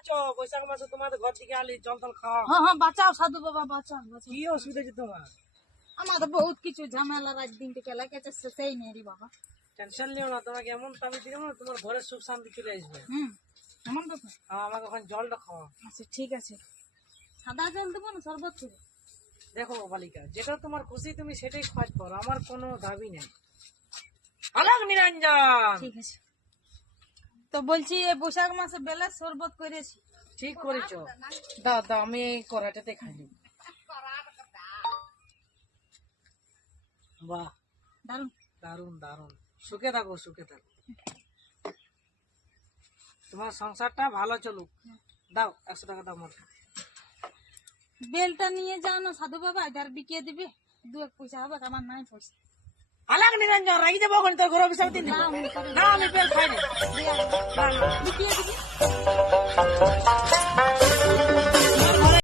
বাঁচো, বৈশাখ মাসে তোমাদের ঘর থেকে আলি জল টল খাওয়া। হ্যাঁ হ্যাঁ, বাঁচাও সাধু বাবা, বাঁচাও বাঁচাও। কি অসুবিধা হচ্ছে তোমার? আমাদের বহুত কিছু ঝামেলা রাত দিন থেকে লেগেছে, সেই নেই রে বাবা। টেনশন নিও না, তোমাকে এমন তাবিজ দিও না তোমার ঘরে সুখ শান্তি চলে আসবে। এমন কথা? আমাকে এখন জলটা খাওয়া। আচ্ছা ঠিক আছে, সাদা জল দেবো না শরবত দেবো? দেখো বালিকা, যেটা তোমার খুশি তুমি সেটাই খোঁজ করো, আমার কোনো দাবি নেই। আলোক নিরঞ্জন, ঠিক আছে। তো বলছি এই বৈশাখ মাসে বেলা শরবত করেছি। ঠিক করেছো। দাও দাও, আমি এই কড়াইটাতে খাই নিব। বাহ, দারুন। দারুন দারুন, সুখে থাকো সুখে থাকো, তোমার সংসারটা ভালো চলুক। দাও 100 টাকা দাও মোর। বেলটা নিয়ে যাও না সাধু বাবা, যার বিকিয়ে দিবে, 2 পয়সা হবে, আমার নাই পয়সা। আলোক নিরঞ্জন, রাগি যাবো এখন, তোর ঘর অভিশাপ দিন দিব। না আমি বেল খাই না। বিকিয়ে দিবি।